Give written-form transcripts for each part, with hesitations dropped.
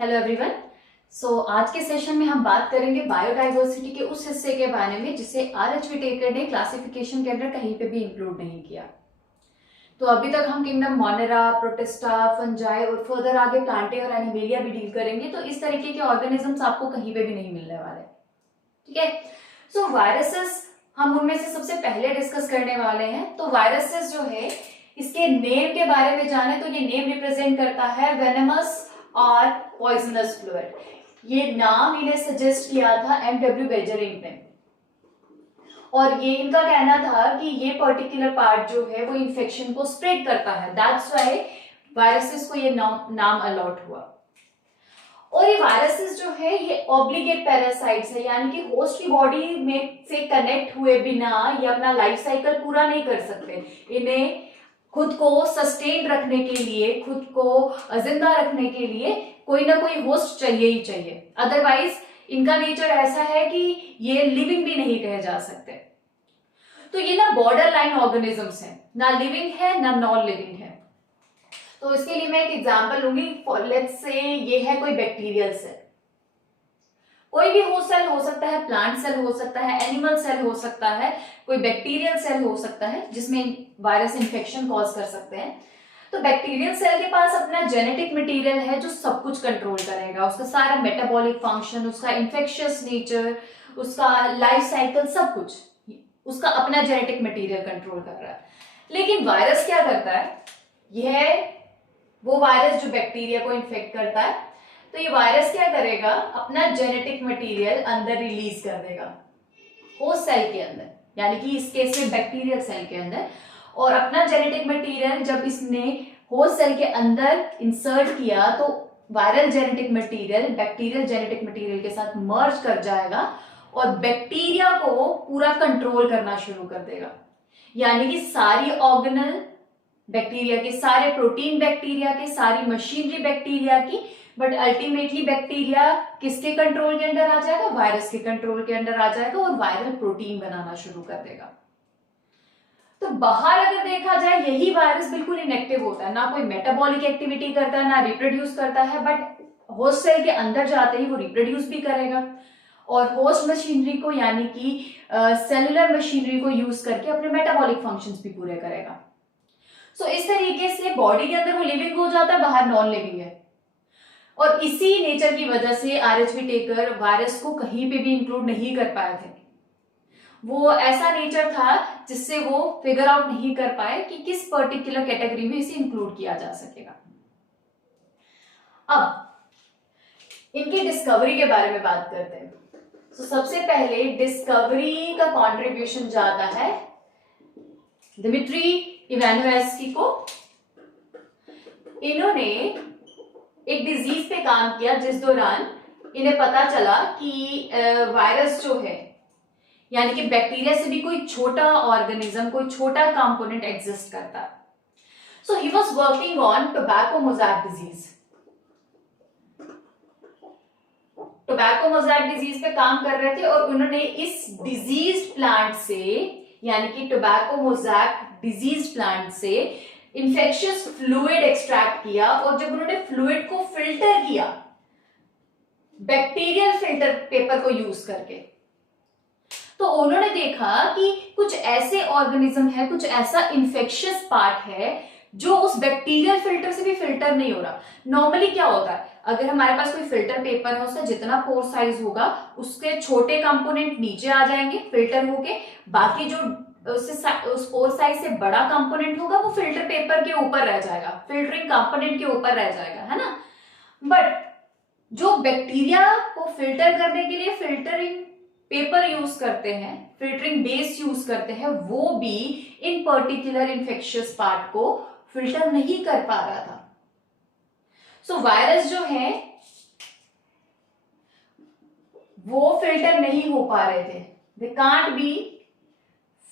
Hello everyone. आज के session में हम बात करेंगे बायोडाइवर्सिटी के उस हिस्से के बारे में जिसे आरएचवी टेकर ने क्लासिफिकेशन के अंदर कहीं पे भी इंक्लूड नहीं किया। तो अभी तक हम किंगडम मोनेरा, प्रोटिस्टा, फंजाई और फर्दर आगे प्लांटे और एनिमेलिया भी डील करेंगे। तो इस तरीके के ऑर्गेनिजम्स आपको कहीं पे भी नहीं मिलने वाले, ठीक है। सो वायरसेस हम उनमें से सबसे पहले डिस्कस करने वाले हैं। तो वायरसेस जो है, इसके नेम के बारे में जाने तो ये नेम रिप्रेजेंट करता है वेनेमस और पॉइजनस फ्लूइड। ये नाम इन्हें सजेस्ट किया था एमडब्ल्यू बेजरिंग ने, और ये इनका कहना था कि ये पर्टिकुलर पार्ट जो है वो इन्फेक्शन को स्प्रेड करता है। दैट्स व्हाई वायरसेस को ये नाम अलॉट हुआ। और ये वायरसेस जो है ये ऑब्लिगेट पैरासाइट्स है, यानी कि होस्ट की बॉडी में से कनेक्ट हुए बिना ये अपना लाइफ साइकिल पूरा नहीं कर सकते। इन्हें खुद को सस्टेन रखने के लिए, खुद को जिंदा रखने के लिए कोई ना कोई होस्ट चाहिए ही चाहिए। अदरवाइज इनका नेचर ऐसा है कि ये लिविंग भी नहीं कहे जा सकते। तो ये ना बॉर्डर लाइन ऑर्गेनिजम्स हैं, ना लिविंग है ना नॉन लिविंग है। तो इसके लिए मैं एक एग्जांपल लूंगी। लेट्स से ये है कोई बैक्टीरियल सेल। कोई भी होस्ट सेल हो सकता है, प्लांट सेल हो सकता है, एनिमल सेल हो सकता है, कोई बैक्टीरियल सेल हो सकता है जिसमें वायरस इन्फेक्शन कॉज कर सकते हैं। तो बैक्टीरियल सेल के पास अपना जेनेटिक मटेरियल है जो सब कुछ कंट्रोल करेगा, उसका सारा मेटाबॉलिक फंक्शन, उसका इन्फेक्शियस नेचर, उसका लाइफ साइकिल, सब कुछ उसका अपना जेनेटिक मटेरियल कंट्रोल कर रहा है। लेकिन वायरस क्या करता है? यह वो वायरस जो बैक्टीरिया को इन्फेक्ट करता है, तो ये वायरस क्या करेगा? अपना जेनेटिक मटेरियल अंदर रिलीज कर देगा होस्ट सेल के अंदर, यानी कि इस केस में बैक्टीरियल सेल के अंदर। और अपना जेनेटिक मटेरियल जब इसने होस्ट सेल के अंदर इंसर्ट किया तो viral genetic material bacterial genetic material के साथ मर्ज कर जाएगा और बैक्टीरिया को पूरा कंट्रोल करना शुरू कर देगा। यानी कि सारी ऑर्गेनल बैक्टीरिया के, सारे प्रोटीन बैक्टीरिया के, सारी मशीनरी बैक्टीरिया की, बट अल्टीमेटली बैक्टीरिया किसके कंट्रोल के अंदर आ जाएगा? वायरस के कंट्रोल के अंदर आ जाएगा और वायरल प्रोटीन बनाना शुरू कर देगा। तो बाहर अगर देखा जाए यही वायरस बिल्कुल इनएक्टिव होता है, ना कोई मेटाबॉलिक एक्टिविटी करता है, ना रिप्रोड्यूस करता है, बट होस्ट सेल के अंदर जाते ही वो रिप्रोड्यूस भी करेगा और होस्ट मशीनरी को, यानी कि सेलुलर मशीनरी को यूज करके अपने मेटाबॉलिक फंक्शंस भी पूरे करेगा। सो इस तरीके से बॉडी के अंदर वो लिविंग हो जाता है, बाहर नॉन लिविंग है। और इसी नेचर की वजह से आरएचवी टेकर वायरस को कहीं पे भी इंक्लूड नहीं कर पाए थे। वो ऐसा नेचर था जिससे वो फिगर आउट नहीं कर पाए कि किस पर्टिकुलर कैटेगरी में इसे इंक्लूड किया जा सकेगा। अब इनकी डिस्कवरी के बारे में बात करते हैं। तो सबसे पहले डिस्कवरी का कंट्रीब्यूशन जाता है दिमित्री इवानोवस्की को। इन्होंने एक डिजीज पे काम किया जिस दौरान इन्हें पता चला कि वायरस जो है, यानी कि बैक्टीरिया से भी कोई छोटा ऑर्गेनिज्म, कोई छोटा कंपोनेंट एग्जिस्ट करता है। So he was working on tobacco mosaic disease. Tobacco mosaic disease पे काम कर रहे थे और उन्होंने इस डिजीज प्लांट से, यानी कि टोबैको मोज़ैक डिजीज प्लांट से इन्फेक्शियस फ्लूइड एक्सट्रैक्ट किया। और जब उन्होंने फ्लूइड को फिल्टर किया बैक्टीरियल फिल्टर पेपर को यूज करके, तो उन्होंने देखा कि कुछ ऐसे ऑर्गेनिज्म है, कुछ ऐसा इन्फेक्शियस पार्ट है जो उस बैक्टीरियल फिल्टर से भी फिल्टर नहीं हो रहा। नॉर्मली क्या होता है, अगर हमारे पास कोई फिल्टर पेपर है, उसका जितना पोर साइज होगा उसके छोटे कंपोनेंट नीचे आ जाएंगे फिल्टर होके, बाकी जो उस पोर साइज से बड़ा कंपोनेंट होगा वो फिल्टर पेपर के ऊपर रह जाएगा, फिल्टरिंग कंपोनेंट के ऊपर रह जाएगा, है ना। बट जो बैक्टीरिया को फिल्टर करने के लिए फिल्टरिंग पेपर यूज करते हैं, फिल्टरिंग बेस यूज करते हैं, वो भी इन पर्टिकुलर इन्फेक्शियस पार्ट को फिल्टर नहीं कर पा रहा था। सो वायरस जो है वो फिल्टर नहीं हो पा रहे थे, they can't be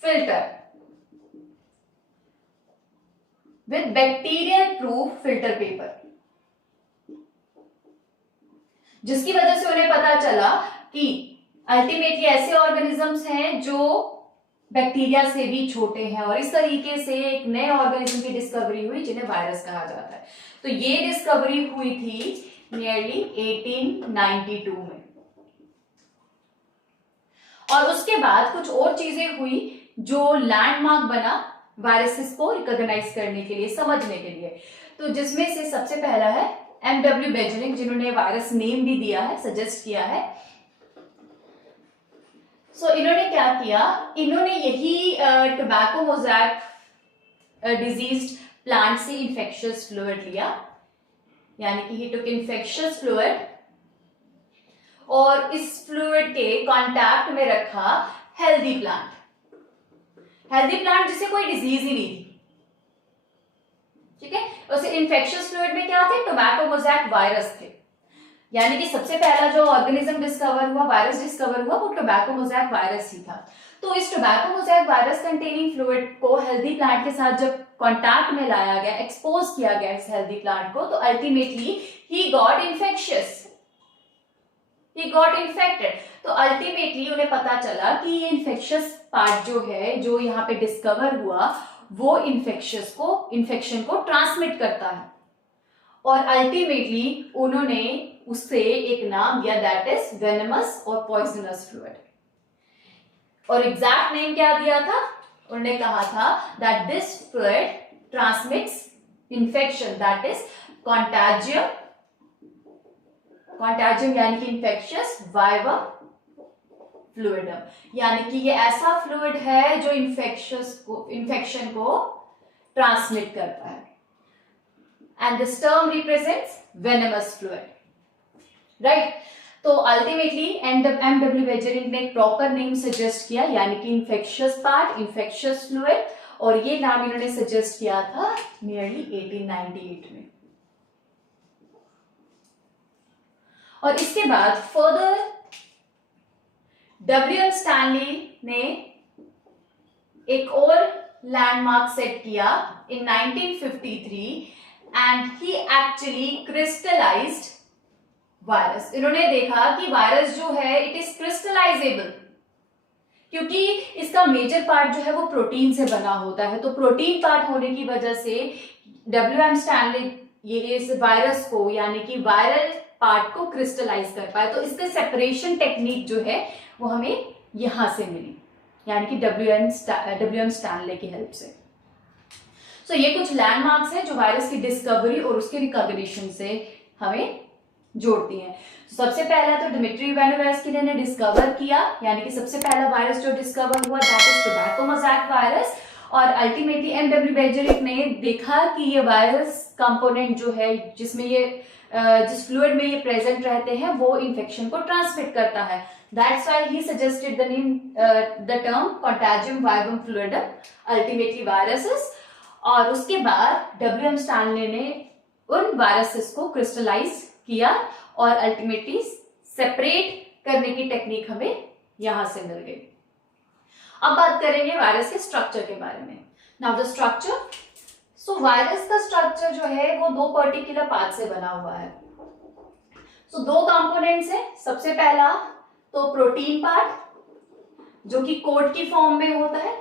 filter with bacterial proof filter paper, जिसकी वजह से उन्हें पता चला कि अल्टीमेटली ऐसे ऑर्गेनिजम्स हैं जो बैक्टीरिया से भी छोटे हैं, और इस तरीके से एक नए ऑर्गेनिज्म की डिस्कवरी हुई जिन्हें वायरस कहा जाता है। तो ये डिस्कवरी हुई थी नियरली 1892 में। और उसके बाद कुछ और चीजें हुई जो लैंडमार्क बना वायरसेस को रिकॉग्नाइज करने के लिए, समझने के लिए। तो जिसमें से सबसे पहला है एमडब्ल्यू बेजरिंग, जिन्होंने वायरस नेम भी दिया है, सजेस्ट किया है। इन्होंने क्या किया, इन्होंने यही टोबैको मोज़ैक डिजीज्ड प्लांट से इंफेक्शियस फ्लूइड लिया, यानी कि ही टुक इंफेक्शियस फ्लूइड और इस फ्लूइड के कांटेक्ट में रखा हेल्दी प्लांट जिसे कोई डिजीज ही नहीं थी, ठीक है। वैसे इंफेक्शियस फ्लूइड में क्या थे, टोबैको मोज़ैक वायरस थे, यानी कि सबसे पहला जो ऑर्गेनिज्म डिस्कवर हुआ, वायरस डिस्कवर हुआ, वो टोबैको मोज़ैक वायरस ही था। तो इस tobacco mosaic virus containing fluid को हेल्दी प्लांट के साथ जब कांटेक्ट में लाया गया, एक्सपोज किया गया इस हेल्दी प्लांट को, तो अल्टीमेटली ही गॉट इन्फेक्टेड। तो अल्टीमेटली उन्हें पता चला कि ये इन्फेक्शियस पार्ट जो है, जो यहाँ पे डिस्कवर हुआ, वो इन्फेक्शन को ट्रांसमिट करता है। और अल्टीमेटली उन्होंने उससे एक नाम दिया, दैट इज वेनमस और पॉइजनस फ्लूइड। और एग्जैक्ट नेम क्या दिया था, उन्होंने कहा था that this fluid transmits infection, that is contagium यानी कि इन्फेक्शियस वाइवम फ्लूइडम, यानी कि ये ऐसा फ्लूइड है जो इन्फेक्शन को ट्रांसमिट करता है। And this term represents venomous fluid, right? तो अल्टीमेटली एमडब्ल्यू बेजरिंग ने एक प्रॉपर नेम सजेस्ट किया, यानी कि इन्फेक्शियस पार्ट, इन्फेक्शियस फ्लूइड, और ये नाम इन्होंने सजेस्ट किया था नियरली 1898 में। और इसके बाद फर्दर डब्ल्यू.एम. स्टैनली ने एक और लैंडमार्क सेट किया इन 1953 and he actually crystallized virus। इन्होंने देखा कि वायरस जो है इट इज क्रिस्टलाइजेबल, क्योंकि इसका मेजर पार्ट जो है वो प्रोटीन से बना होता है। तो प्रोटीन पार्ट होने की वजह से डब्ल्यू.एम. स्टैनली ये इस वायरस को, यानी कि वायरल पार्ट को क्रिस्टलाइज कर पाए। तो इसके सेपरेशन टेक्निक जो है वो हमें यहां से मिली, यानी कि डब्ल्यू.एम. स्टैनली की हेल्प से। तो ये कुछ लैंडमार्क्स हैं जो वायरस की डिस्कवरी और उसके रिकॉग्निशन से हमें जोड़ती हैं। सबसे पहला तो डिमिट्री इवानोवस्की ने डिस्कवर किया, यानी कि सबसे पहला वायरस जो डिस्कवर हुआ that is tobacco mosaic virus. और अल्टीमेटली एमडब्ल्यू बेजरिंग ने देखा कि ये वायरस कंपोनेंट जो है, जिसमें ये जिस फ्लूइड में ये प्रेजेंट रहते हैं, वो इन्फेक्शन को ट्रांसमिट करता है। That's why he suggested the term कंटाजियम vivum fluidum, ultimately viruses. और उसके बाद डब्ल्यू.एम. स्टैनली ने उन वायरसेस को क्रिस्टलाइज किया और अल्टीमेटली सेपरेट करने की टेक्निक हमें यहां से मिल गई। अब बात करेंगे वायरस के स्ट्रक्चर के बारे में। Now the structure, so virus का स्ट्रक्चर जो है वो दो पर्टिकुलर पार्ट से बना हुआ है। सो दो कंपोनेंट्स हैं। सबसे पहला तो प्रोटीन पार्ट, जो कि कोट की फॉर्म में होता है,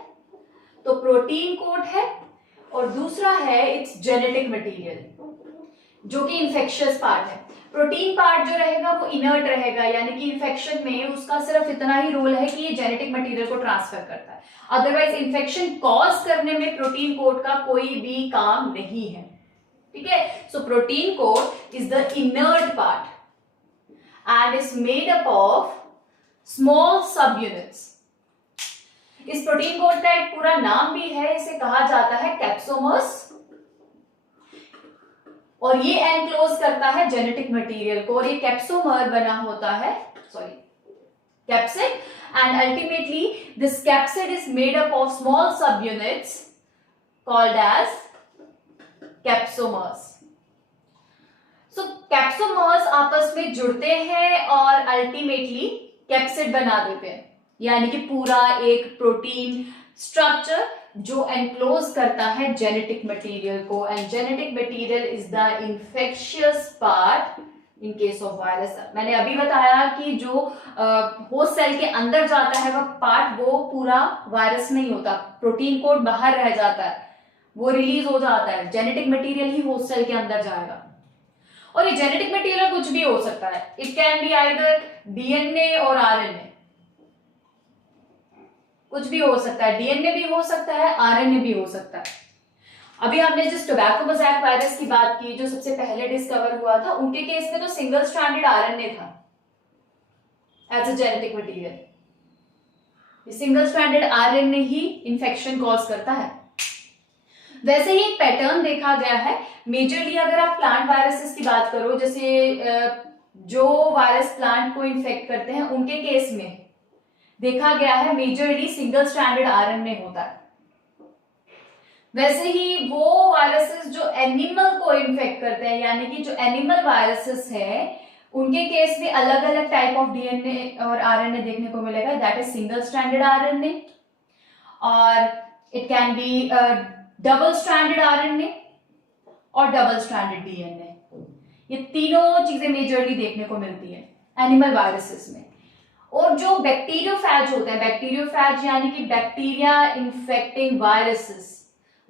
तो प्रोटीन कोट है। और दूसरा है इट्स जेनेटिक मटेरियल, जो कि इन्फेक्शियस पार्ट है। प्रोटीन पार्ट जो रहेगा वो इनर्ट रहेगा, यानी कि इन्फेक्शन में उसका सिर्फ इतना ही रोल है कि ये जेनेटिक मटेरियल को ट्रांसफर करता है। अदरवाइज इन्फेक्शन कॉज करने में प्रोटीन कोट का कोई भी काम नहीं है, ठीक है। So protein coat is the inert part and is made up of small sub units. इस प्रोटीन कोट का एक पूरा नाम भी है, इसे कहा जाता है कैप्सोमर्स, और ये एनक्लोज करता है जेनेटिक मटेरियल को। और ये कैप्सोमर बना होता है, capsid, and ultimately this capsid is made up of small sub units called as capsomeres. So capsomeres आपस में जुड़ते हैं और अल्टीमेटली कैप्सिड बना देते हैं, यानी कि पूरा एक प्रोटीन स्ट्रक्चर जो एनक्लोज करता है जेनेटिक मटेरियल को। And genetic material is the infectious part in case of virus. मैंने अभी बताया कि जो होस्ट सेल के अंदर जाता है वह पार्ट, वो पूरा वायरस नहीं होता, प्रोटीन कोड बाहर रह जाता है, वो रिलीज हो जाता है, जेनेटिक मटेरियल ही होस्ट सेल के अंदर जाएगा। और ये जेनेटिक मटेरियल कुछ भी हो सकता है, it can be either DNA और आरएनए, कुछ भी हो सकता है, डीएनए भी हो सकता है, आरएनए भी हो सकता है। अभी हमने जिस टोबैको मोज़ैक वायरस की बात की, जो सबसे पहले डिस्कवर हुआ था, उनके केस में तो सिंगल स्ट्रैंडेड आरएनए था as a genetic material. Single stranded RNA ही इंफेक्शन कॉज करता है। वैसे ही एक पैटर्न देखा गया है मेजरली, अगर आप प्लांट वायरसेस की बात करो, जैसे जो वायरस प्लांट को इन्फेक्ट करते हैं, उनके केस में देखा गया है मेजरली सिंगल स्ट्रैंडेड आरएनए होता है। वैसे ही वो वायरसेस जो एनिमल को इन्फेक्ट करते हैं, यानी कि जो एनिमल वायरसेस है, उनके केस में अलग अलग टाइप ऑफ डीएनए और आरएनए देखने को मिलेगा, that is single stranded RNA, और it can be double stranded RNA और डबल स्ट्रैंडेड डीएनए। ये तीनों चीजें मेजरली देखने को मिलती है एनिमल वायरसेस में। और जो बैक्टीरियोफैज होते हैं, बैक्टीरियोफैज यानी कि बैक्टीरिया इन्फेक्टिंग वायरसेस,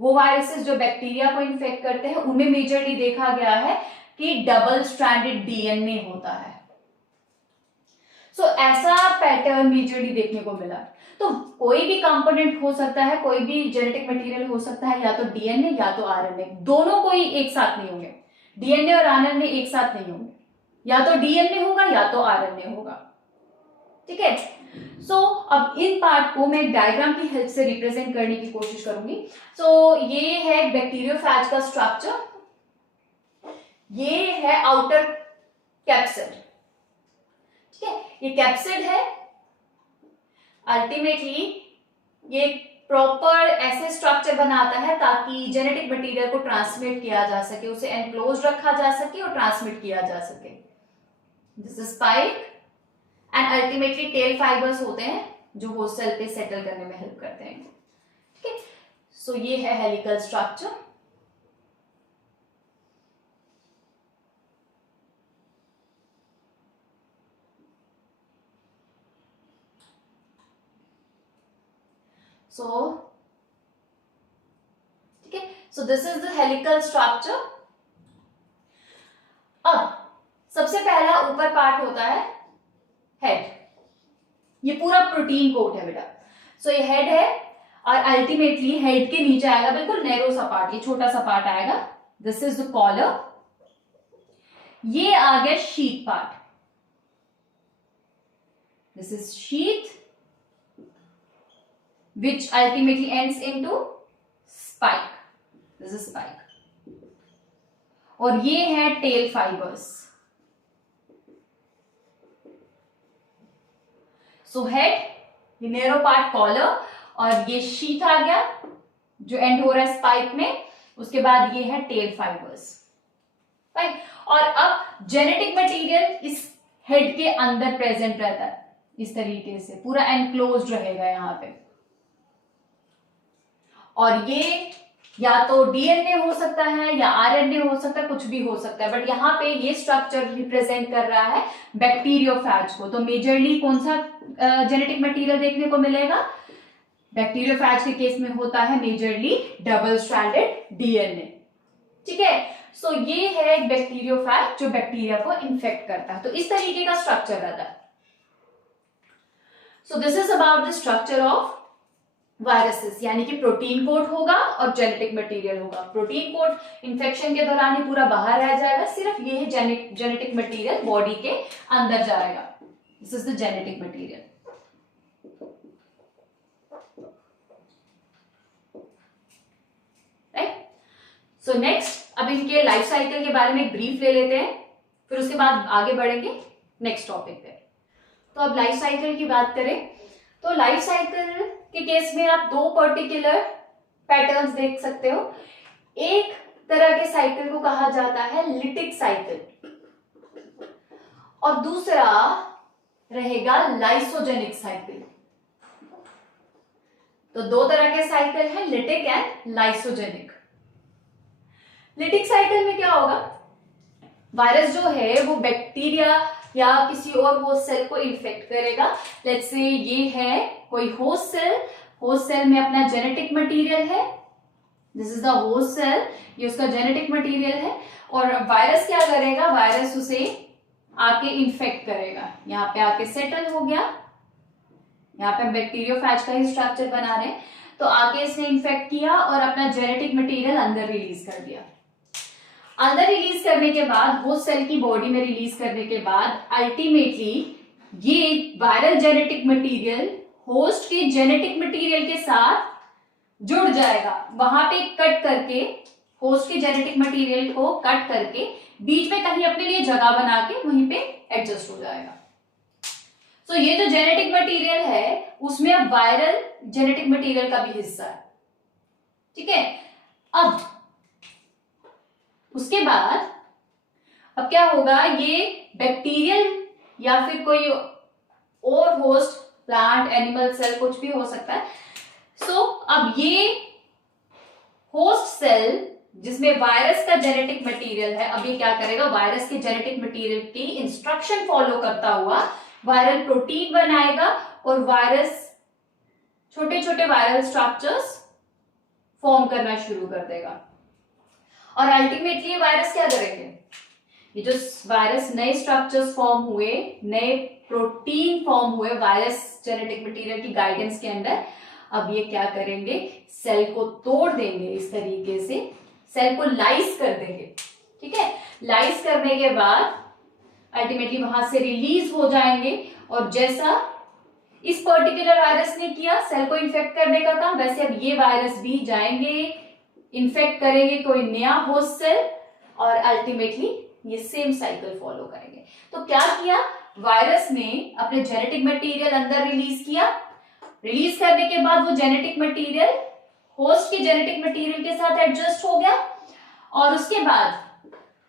वो वायरसेस जो बैक्टीरिया को इन्फेक्ट करते हैं, उनमें मेजरली देखा गया है कि डबल स्ट्रैंडेड डीएनए होता है। सो ऐसा पैटर्न मेजरली देखने को मिला। तो कोई भी कंपोनेंट हो सकता है, कोई भी जेनेटिक मटेरियल हो सकता है, या तो डीएनए या तो आरएनए, दोनों कोई एक साथ नहीं होंगे, डीएनए और आरएनए एक साथ नहीं होंगे, या तो डीएनए होगा या तो आरएनए होगा, ठीक है। सो अब इन पार्ट को मैं डायग्राम की हेल्प से रिप्रेजेंट करने की कोशिश करूंगी। सो ये है बैक्टीरियोफैज का स्ट्रक्चर, ये है आउटर कैप्सिड, ठीक है, ये कैप्सिड है। अल्टीमेटली ये प्रॉपर ऐसे स्ट्रक्चर बनाता है ताकि जेनेटिक मटेरियल को ट्रांसमिट किया जा सके, उसे एनक्लोज रखा जा सके और ट्रांसमिट किया जा सके। This is spike and ultimately tell fibres होते हैं जो होस्ट सेल पे सेटल करने में हेल्प करते हैं, ठीक है। सो ये है हेलिकल स्ट्रक्चर। ठीक है, so this is the helical structure. अब सबसे पहला ऊपर पार्ट होता है हेड, ये पूरा प्रोटीन कोट है बेटा। सो ये हेड है और अल्टीमेटली हेड के नीचे आएगा बिल्कुल नैरो सा पार्ट, ये छोटा सा पार्ट आएगा, दिस इज द कॉलर। ये आ गया sheath part, this is sheath which ultimately ends into spike, this is spike। और ये है टेल फाइबर्स। सो हेड, ये नैरो पार्ट कॉलर, और ये शीथ आ गया जो एंड हो रहा है स्पाइक में, उसके बाद ये है टेल फाइबर्स, राइट। और अब जेनेटिक मटेरियल इस हेड के अंदर प्रेजेंट रहता है, इस तरीके से पूरा एनक्लोज्ड रहेगा यहाँ पे, और ये या तो डीएनए हो सकता है या आरएनए हो सकता है, कुछ भी हो सकता है, बट यहाँ पे ये स्ट्रक्चर रिप्रेजेंट कर रहा है बैक्टीरियोफैज को। तो मेजरली कौन सा जेनेटिक मटेरियल देखने को मिलेगा? बैक्टीरियोफैज के केस में होता है मेजरली डबल स्ट्रैंडेड डीएनए, ठीक है। सो ये है एक बैक्टीरियोफैज जो बैक्टीरिया को इन्फेक्ट करता है। तो इस तरीके का स्ट्रक्चर रहता है। So this is about the structure of viruses, यानी कि प्रोटीन कोट होगा और जेनेटिक मटेरियल होगा। प्रोटीन कोट इन्फेक्शन के दौरान ही पूरा बाहर रह जाएगा, सिर्फ ये है जेनेटिक मटेरियल बॉडी के अंदर जाएगा। This is the genetic material. Right. So next, अब इनके लाइफ साइकिल के बारे में एक ब्रीफ ले लेते हैं, फिर उसके बाद आगे बढ़ेंगे नेक्स्ट टॉपिक पे। तो अब लाइफ साइकिल की बात करें तो लाइफ साइकिल के केस में आप दो पर्टिकुलर पैटर्न्स देख सकते हो। एक तरह के साइकिल को कहा जाता है लिटिक साइकिल और दूसरा रहेगा लाइसोजेनिक साइकिल। तो दो तरह के साइकिल है, lytic and lysogenic. Lytic cycle में क्या होगा, वायरस जो है वो बैक्टीरिया या किसी और होस्ट सेल को इन्फेक्ट करेगा। लेट्स से ये है कोई होस्ट सेल में अपना जेनेटिक मटेरियल है, this is the host cell, ये उसका जेनेटिक मटेरियल है। और वायरस क्या करेगा, वायरस उसे आके इन्फेक्ट करेगा। यहाँ पे आके सेटल हो गया, यहाँ पे हम बैक्टीरियोफेज का ही स्ट्रक्चर बना रहे हैं, तो आके इसने इन्फेक्ट किया और अपना जेनेटिक मटेरियल अंदर रिलीज कर दिया। अंदर रिलीज करने के बाद, होस्ट सेल की बॉडी में रिलीज करने के बाद अल्टीमेटली ये वायरल जेनेटिक मटेरियल होस्ट के जेनेटिक मटेरियल के साथ जुड़ जाएगा। वहां पे कट करके, होस्ट के जेनेटिक मटेरियल को कट करके बीच में कहीं अपने लिए जगह बना के वहीं पे एडजस्ट हो जाएगा। तो ये जो जेनेटिक मटेरियल है उसमें अब वायरल जेनेटिक मटेरियल का भी हिस्सा है, ठीक है। अब उसके बाद अब क्या होगा, ये बैक्टीरियल या फिर कोई और होस्ट, प्लांट, एनिमल सेल, कुछ भी हो सकता है। सो अब ये होस्ट सेल जिसमें वायरस का जेनेटिक मटेरियल है, अब ये क्या करेगा, वायरस के जेनेटिक मटेरियल की इंस्ट्रक्शन फॉलो करता हुआ वायरल प्रोटीन बनाएगा और वायरस, छोटे छोटे वायरल स्ट्रक्चर्स फॉर्म करना शुरू कर देगा। और अल्टीमेटली ये वायरस क्या करेंगे, ये जो वायरस नए स्ट्रक्चर्स फॉर्म हुए, नए प्रोटीन फॉर्म हुए वायरस जेनेटिक मटेरियल की गाइडेंस के अंडर, अब ये क्या करेंगे, सेल को तोड़ देंगे, इस तरीके से सेल को लाइस कर देंगे, ठीक है। लाइस करने के बाद अल्टीमेटली वहां से रिलीज हो जाएंगे और जैसा इस पर्टिकुलर वायरस ने किया सेल को इन्फेक्ट करने का काम, वैसे अब ये वायरस भी जाएंगे, इन्फेक्ट करेंगे कोई नया होस्ट सेल और अल्टीमेटली ये सेम साइकिल फॉलो करेंगे। तो क्या किया, वायरस ने अपने जेनेटिक मटेरियल अंदर रिलीज किया, रिलीज करने के बाद वो जेनेटिक मटेरियल होस्ट के जेनेटिक मटेरियल के साथ एडजस्ट हो गया और उसके बाद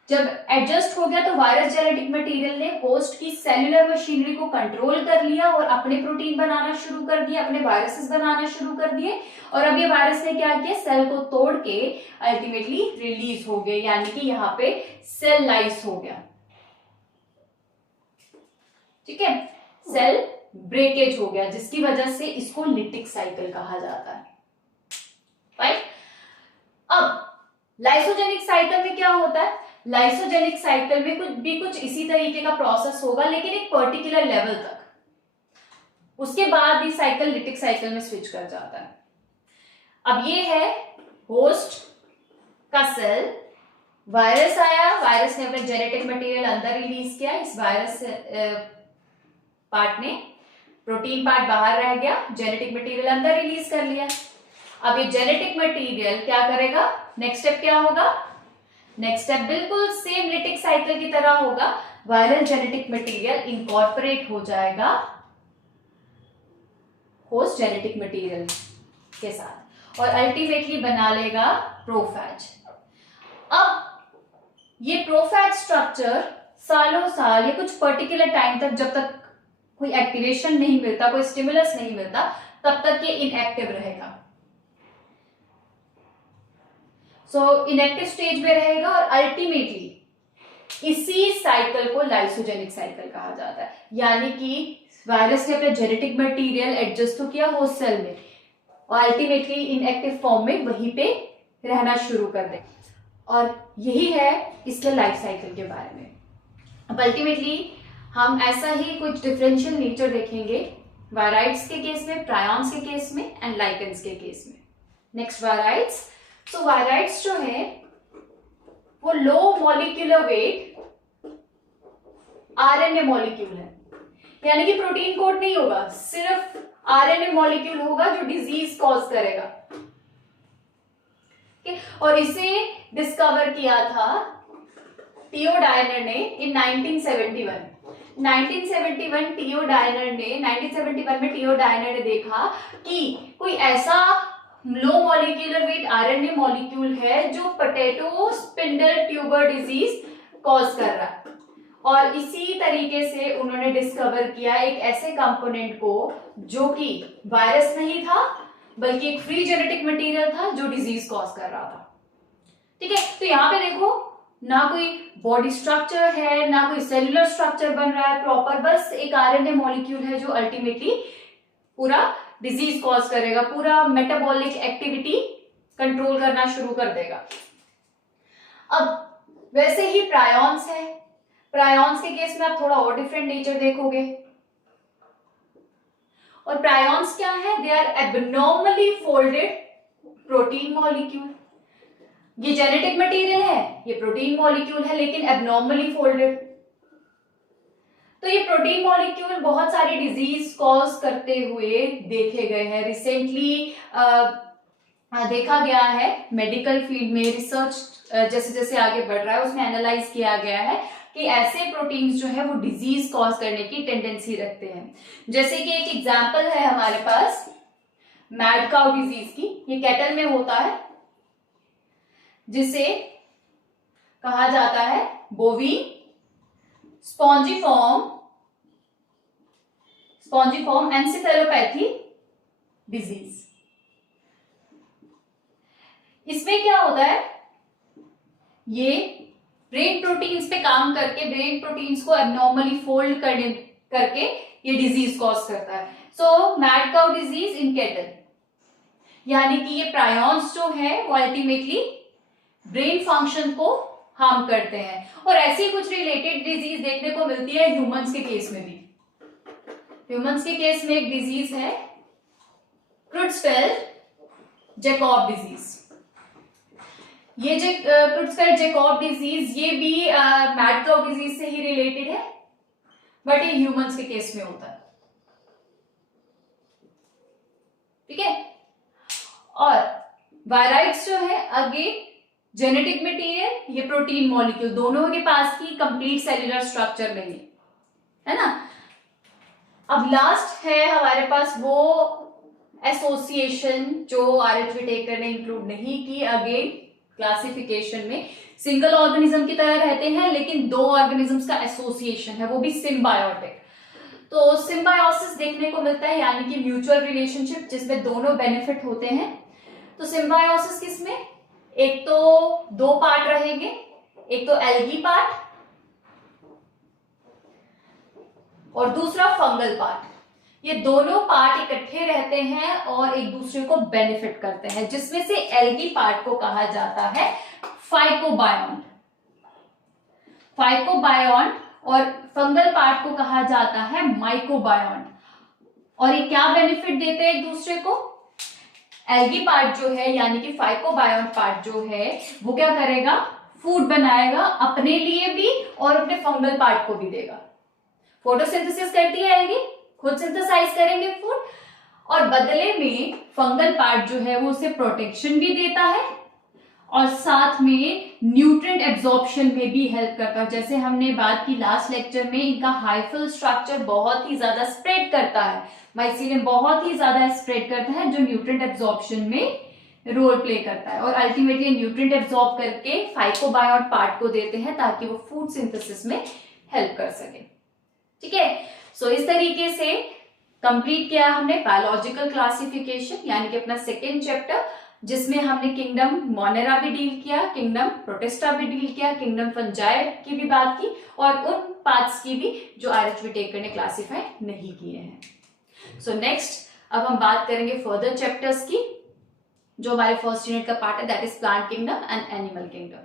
जब एडजस्ट हो गया तो वायरस जेनेटिक मटेरियल ने होस्ट की सेल्यूलर मशीनरी को कंट्रोल कर लिया और अपने प्रोटीन बनाना शुरू कर दिए, अपने वायरसेस बनाना शुरू कर दिए। और अब ये वायरस ने क्या किया, सेल को तोड़ के अल्टीमेटली रिलीज हो गए, यानी कि यहाँ पे सेल लाइस हो गया, ठीक है, सेल ब्रेकेज हो गया, जिसकी वजह से इसको लिटिक साइकिल कहा जाता है, राइट। अब लाइसोजेनिक साइकिल में क्या होता है, लाइसोजेनिक साइकिल में कुछ इसी तरीके का प्रोसेस होगा, लेकिन एक पर्टिकुलर लेवल तक, उसके बाद ये साइकिल लिटिक साइकिल में स्विच कर जाता है। अब ये है होस्ट का सेल, वायरस आया, वायरस ने अपने जेनेटिक मटेरियल अंदर रिलीज किया, इस वायरस पार्ट ने प्रोटीन पार्ट बाहर रह गया, जेनेटिक मटेरियल अंदर रिलीज कर लिया। अब ये जेनेटिक मटेरियल क्या करेगा, नेक्स्ट स्टेप क्या होगा, नेक्स्ट स्टेप बिल्कुल सेम लिटिक साइकिल की तरह होगा, वायरल जेनेटिक मटेरियल इनकॉर्पोरेट हो जाएगा होस्ट जेनेटिक मटेरियल के साथ और अल्टीमेटली बना लेगा प्रोफेज। अब ये प्रोफेज स्ट्रक्चर सालों साल, ये कुछ पर्टिकुलर टाइम तक, जब तक कोई एक्टिवेशन नहीं मिलता, कोई स्टिमुलस नहीं मिलता, तब तक ये इनएक्टिव रहेगा। सो इनएक्टिव स्टेज में रहेगा और अल्टीमेटली इसी साइकिल को लाइसोजेनिक साइकिल कहा जाता है, यानी कि वायरस ने अपना जेनेटिक मटेरियल एडजस्ट तो किया होस्ट सेल में और अल्टीमेटली इनएक्टिव फॉर्म में वहीं पे रहना शुरू कर दे, और यही है इसके लाइफ साइकिल के बारे में। अब अल्टीमेटली हम ऐसा ही कुछ डिफरेंशियल नेचर देखेंगे वायराइड्स के केस में, प्रायॉन्स के केस में एंड लाइकेंस के केस में। Next viroids. तो वायराइड्स जो है वो low molecular weight RNA molecule है, यानी कि प्रोटीन कोड नहीं होगा, सिर्फ आरएनए मॉलिक्यूल होगा जो डिजीज कॉज करेगा, और इसे डिस्कवर किया था टीओ डायनर ने इन 1971 में टीओ डायनर ने देखा कि कोई ऐसा low molecular weight RNA molecule है जो potato spindle tuber disease cause कर रहा है, और इसी तरीके से उन्होंने डिस्कवर किया एक ऐसे कंपोनेंट को जो कि वायरस नहीं था बल्कि एक फ्री जेनेटिक मटेरियल था जो डिजीज कॉज कर रहा था। ठीक है, तो यहाँ पे देखो ना कोई बॉडी स्ट्रक्चर है ना कोई सेलुलर स्ट्रक्चर बन रहा है प्रॉपर, बस एक आरएनए मॉलिक्यूल है जो अल्टीमेटली पूरा डिजीज कॉज करेगा, पूरा मेटाबॉलिक एक्टिविटी कंट्रोल करना शुरू कर देगा। अब वैसे ही प्रायॉन्स है, प्रायॉन्स के केस में आप थोड़ा और डिफरेंट नेचर देखोगे। और प्रायॉन्स क्या है? They are abnormally folded protein molecule. ये जेनेटिक मटेरियल है, ये प्रोटीन मॉलिक्यूल है, लेकिन एबनॉर्मली फोल्डेड। तो ये प्रोटीन मॉलिक्यूल बहुत सारी डिजीज कॉज करते हुए देखे गए हैं। रिसेंटली देखा गया है मेडिकल फील्ड में, रिसर्च जैसे जैसे आगे बढ़ रहा है उसमें एनालाइज किया गया है कि ऐसे प्रोटीन्स जो है वो डिजीज कॉज करने की टेंडेंसी रखते हैं। जैसे कि एक एग्जांपल है हमारे पास मैड काउ डिजीज की। ये कैटल में होता है, जिसे कहा जाता है बोवीन स्पॉन्जिफॉर्म एन्सेफेलोपैथी डिजीज। इसमें क्या होता है, ये ब्रेन प्रोटीन्स पे काम करके ब्रेन प्रोटीन्स को एबनॉर्मली फोल्ड करके ये डिजीज कॉज करता है। So mad cow disease in cattle, यानी कि ये प्रायॉन्स जो है वो अल्टीमेटली ब्रेन फंक्शन को हार्म करते हैं। और ऐसी कुछ रिलेटेड डिजीज देखने को मिलती है ह्यूमंस के केस में भी। ह्यूमंस के केस में एक डिजीज है क्रुट्सफेल्ड-जैकॉब डिजीज। ये क्रुट्सफेल्ड-जैकॉब डिजीज ये भी मैड काउ डिजीज से ही रिलेटेड है, बट ये ह्यूमंस के केस में होता है। ठीक है। और वायराइड्स जो है अगेन जेनेटिक मटेरियल, ये प्रोटीन मॉलिक्यूल, दोनों के पास की कंप्लीट सेल्यूलर स्ट्रक्चर नहीं है ना। अब लास्ट है हमारे पास वो एसोसिएशन जो आर.एच. विटेकर ने इंक्लूड नहीं की अगेन क्लासिफिकेशन में। सिंगल ऑर्गेनिज्म की तरह रहते हैं, लेकिन दो ऑर्गेनिजम्स का एसोसिएशन है, वो भी सिम्बायोटिक। तो सिम्बायोसिस देखने को मिलता है, यानी कि म्यूचुअल रिलेशनशिप जिसमें दोनों बेनिफिट होते हैं। तो सिम्बायोसिस किसमें, एक तो दो पार्ट रहेंगे, एक तो एल्गी पार्ट और दूसरा फंगल पार्ट। ये दोनों पार्ट इकट्ठे रहते हैं और एक दूसरे को बेनिफिट करते हैं, जिसमें से एल्गी पार्ट को कहा जाता है फाइकोबायोन्ट और फंगल पार्ट को कहा जाता है माइकोबायोन्ट। और ये क्या बेनिफिट देते हैं एक दूसरे को? एल्गी पार्ट जो है यानी कि फाइकोबायोन्ट पार्ट जो है वो क्या करेगा, फूड बनाएगा अपने लिए भी और अपने फंगल पार्ट को भी देगा। फोटोसिंथेसिस करती है एल्गी, खुद सिंथेसाइज करेंगे फूड, और बदले में फंगल पार्ट जो है वो उसे प्रोटेक्शन भी देता है और साथ में न्यूट्रिएंट एब्जॉर्प्शन में भी हेल्प करता है। जैसे हमने बात की लास्ट लेक्चर में, इनका हाइफल स्ट्रक्चर बहुत ही ज्यादा स्प्रेड करता है, माइसीलियम बहुत ही ज्यादा स्प्रेड करता है, जो न्यूट्रिएंट एब्जॉर्प्शन में रोल प्ले करता है और अल्टीमेटली न्यूट्रिएंट एब्जॉर्ब करके फाइकोबायोन्ट पार्ट को देते हैं ताकि वो फूड सिंथेसिस में हेल्प कर सके। ठीक है। सो इस तरीके से कंप्लीट किया हमने बायोलॉजिकल क्लासिफिकेशन, यानी कि अपना सेकेंड चैप्टर, जिसमें हमने किंगडम मोनेरा भी डील किया, किंगडम प्रोटिस्टा भी डील किया, किंगडम फंजाई की भी बात की और उन पार्ट्स की भी जो आर.एच. विटेकर ने क्लासिफाई नहीं किए हैं। सो नेक्स्ट अब हम बात करेंगे फर्दर चैप्टर्स की, जो हमारे फर्स्ट यूनिट का पार्ट है, that is plant kingdom and animal kingdom.